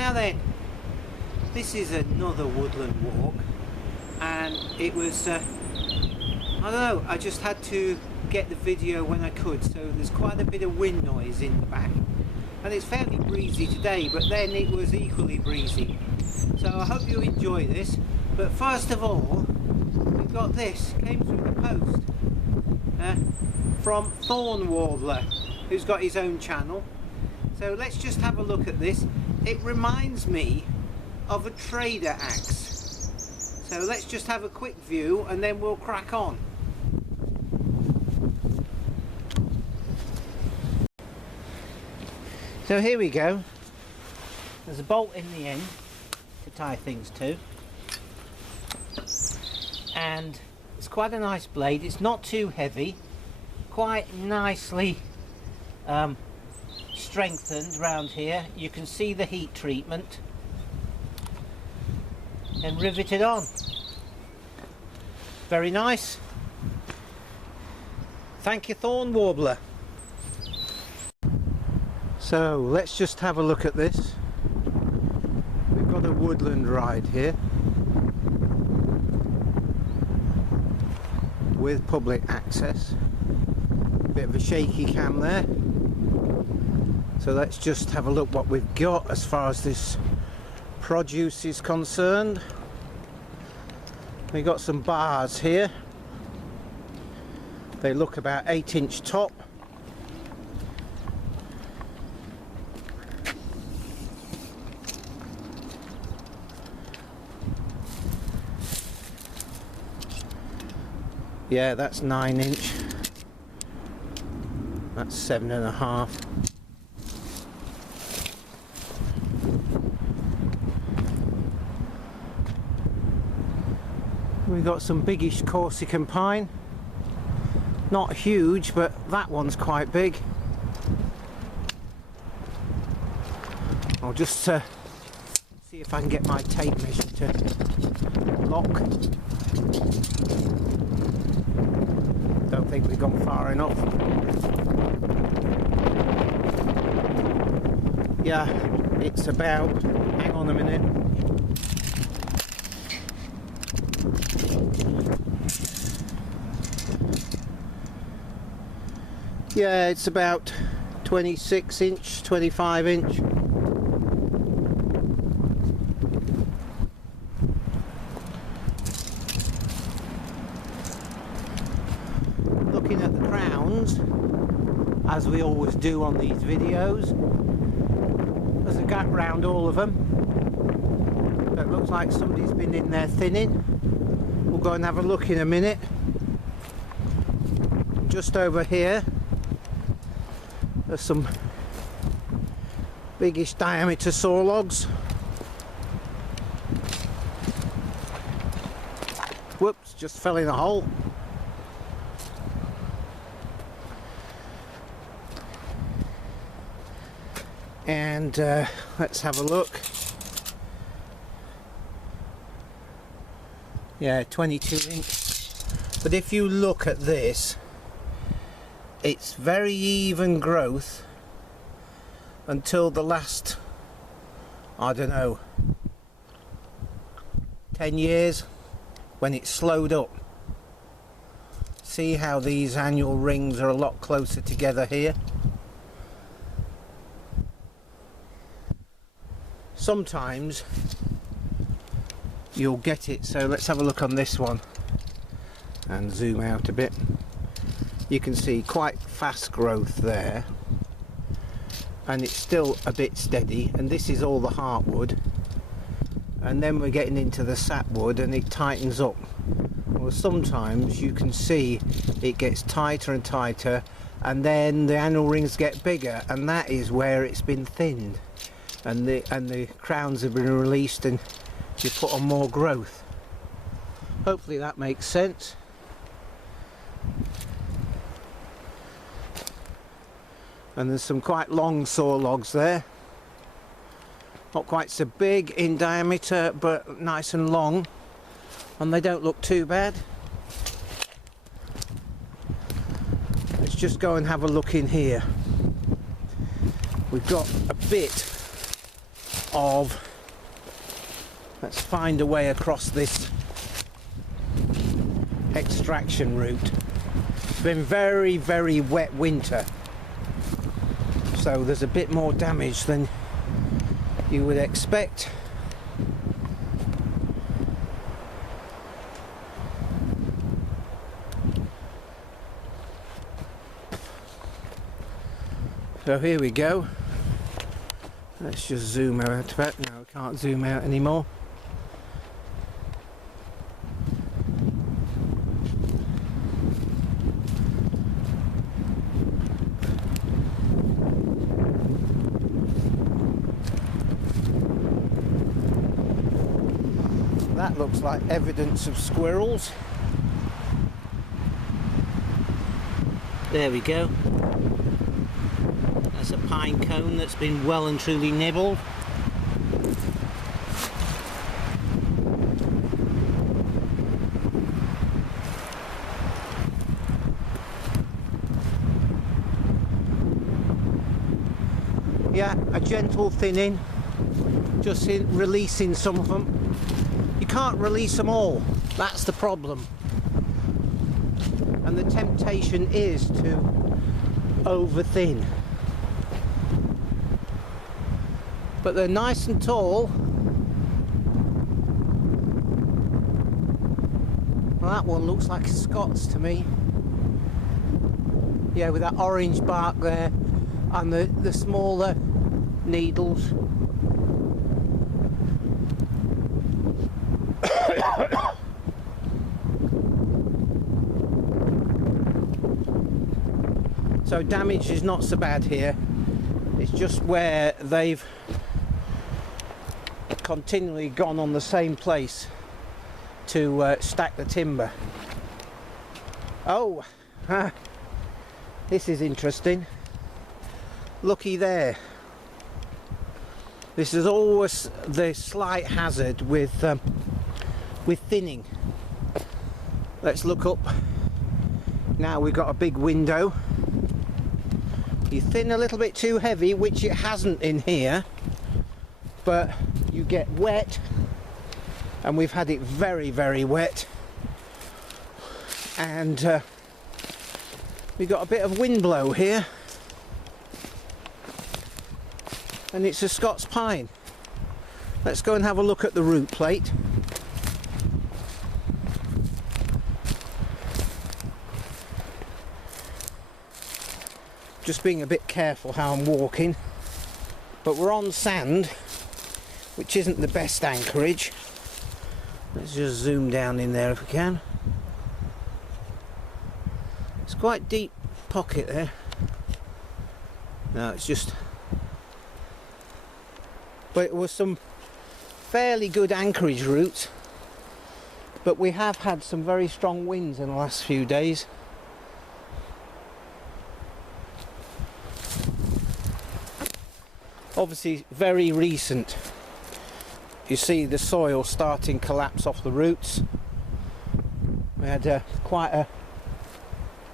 Now then, this is another woodland walk, and it was, I don't know, I just had to get the video when I could, so there's quite a bit of wind noise in the back. And it's fairly breezy today, but then it was equally breezy. So I hope you enjoy this. But first of all, we've got this, came through the post, from Thorn Warbler, who's got his own channel. So let's just have a look at this. It reminds me of a trader axe. So let's just have a quick view and then we'll crack on. So here we go. There's a bolt in the end to tie things to. And it's quite a nice blade. It's not too heavy. Quite nicely strengthened round here. You can see the heat treatment. And riveted on. Very nice. Thank you, Thorn Warbler. So let's just have a look at this. We've got a woodland ride here with public access. Bit of a shaky cam there. So let's just have a look what we've got as far as this produce is concerned. We've got some bars here. They look about 8-inch top. Yeah, that's 9-inch. That's 7.5. We've got some biggish Corsican pine. Not huge, but that one's quite big. I'll just see if I can get my tape measure to lock. Don't think we've gone far enough. Yeah, it's about, hang on a minute. Yeah, it's about 26-inch, 25-inch. Looking at the crowns, as we always do on these videos, there's a gap round all of them. It looks like somebody's been in there thinning. We'll go and have a look in a minute. Just over here, there's some biggish diameter Sawlogs. Whoops, just fell in a hole. And let's have a look. Yeah, 22-inch. But if you look at this, it's very even growth until the last, I don't know, 10 years when it slowed up. See how these annual rings are a lot closer together here. Sometimes you'll get it, so let's have a look on this one and zoom out a bit. You can see quite fast growth there, and it's still a bit steady, and this is all the heartwood, and then we're getting into the sapwood and it tightens up. Well, sometimes you can see it gets tighter and tighter, and then the annual rings get bigger, and that is where it's been thinned, and the crowns have been released and you put on more growth. Hopefully that makes sense. And there's some quite long Sawlogs there. Not quite so big in diameter, but nice and long. And they don't look too bad. Let's just go and have a look in here. We've got a bit of, let's find a way across this extraction route. It's been very, very wet winter, so there's a bit more damage than you would expect. So here we go. Let's just zoom out a bit. No, I can't zoom out anymore. That looks like evidence of squirrels. There we go. That's a pine cone that's been well and truly nibbled. Yeah, a gentle thinning, just releasing some of them. You can't release them all, that's the problem. And the temptation is to over thin. But they're nice and tall. Well, that one looks like a Scots to me. Yeah, with that orange bark there and the smaller needles. So damage is not so bad here. It's just where they've continually gone on the same place to stack the timber. Oh, this is interesting. Looky there. This is always the slight hazard with thinning. Let's look up. Now we've got a big window. You thin a little bit too heavy, which it hasn't in here, but you get wet, and we've had it very, very wet, and we've got a bit of wind blow here, and it's a Scots pine. Let's go and have a look at the root plate. Just being a bit careful how I'm walking, but we're on sand, which isn't the best anchorage. Let's just zoom down in there if we can. It's quite deep pocket there. No, it's just, but it was some fairly good anchorage routes, but we have had some very strong winds in the last few days. Obviously very recent. You see the soil starting to collapse off the roots. We had quite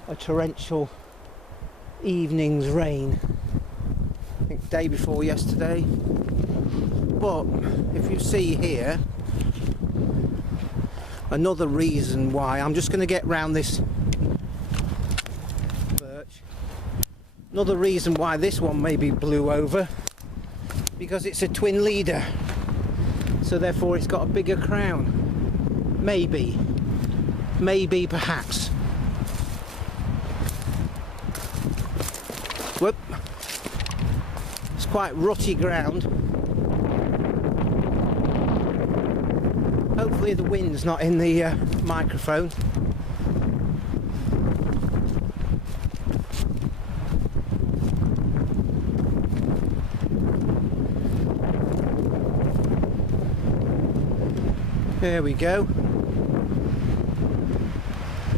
a torrential evening's rain, I think day before yesterday. But if you see here, another reason why, I'm just going to get round this birch, another reason why this one maybe blew over, because it's a twin leader, so therefore it's got a bigger crown. Maybe, perhaps. Whoop. It's quite rutty ground. Hopefully the wind's not in the microphone. There we go.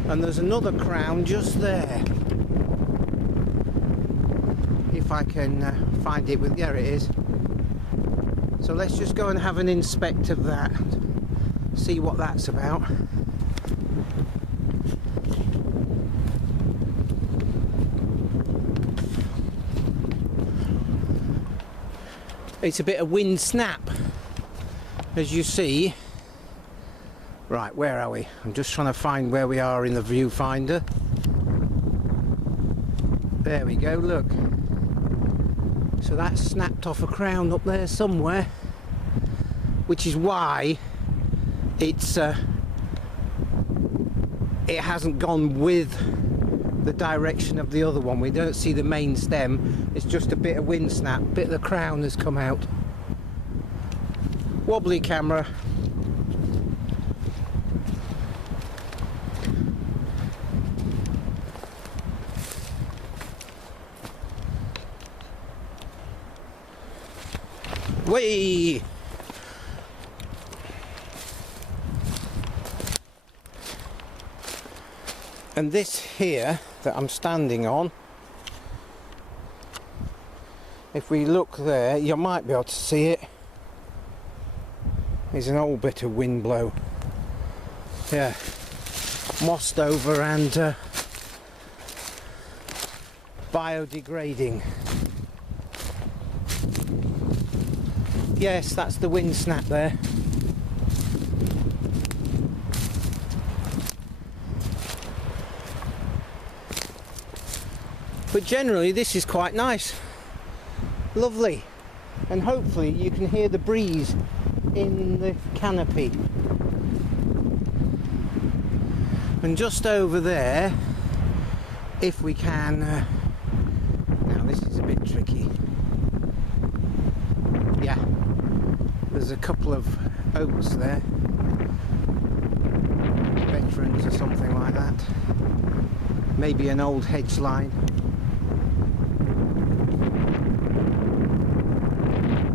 And there's another crown just there. If I can find it with, there it is. So let's just go and have an inspect of that. See what that's about. It's a bit of wind snap, as you see. Right, where are we? I'm just trying to find where we are in the viewfinder. There we go, look. So that's snapped off a crown up there somewhere, which is why it's it hasn't gone with the direction of the other one. We don't see the main stem, it's just a bit of wind snap, bit of the crown has come out. Wobbly camera. Whee! And this here that I'm standing on, if we look there, you might be able to see it, is an old bit of windblow. Yeah, mossed over and biodegrading. Yes, that's the wind snap there. But generally this is quite nice, lovely, and hopefully you can hear the breeze in the canopy. And just over there, if we can, now this is a bit tricky. Yeah, there's a couple of oaks there, veterans or something like that, maybe an old hedge line.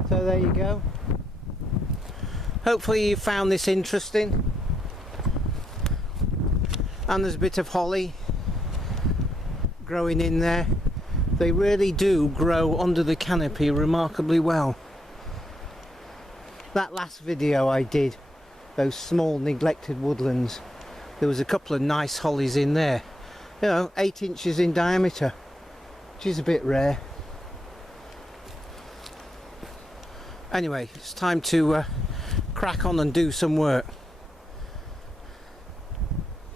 So there you go. Hopefully you found this interesting. And there's a bit of holly growing in there. They really do grow under the canopy remarkably well. That last video I did, those small neglected woodlands, there was a couple of nice hollies in there. You know, 8 inches in diameter, which is a bit rare. Anyway, it's time to crack on and do some work.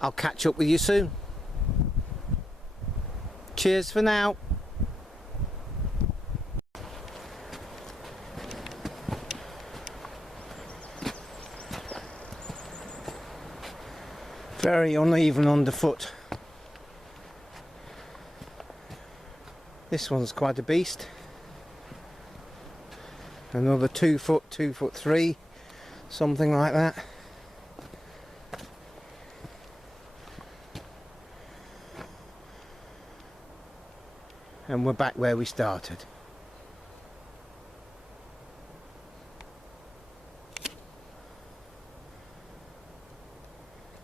I'll catch up with you soon. Cheers for now. Very uneven underfoot. This one's quite a beast. Another 2 foot, 2'3", something like that. And we're back where we started.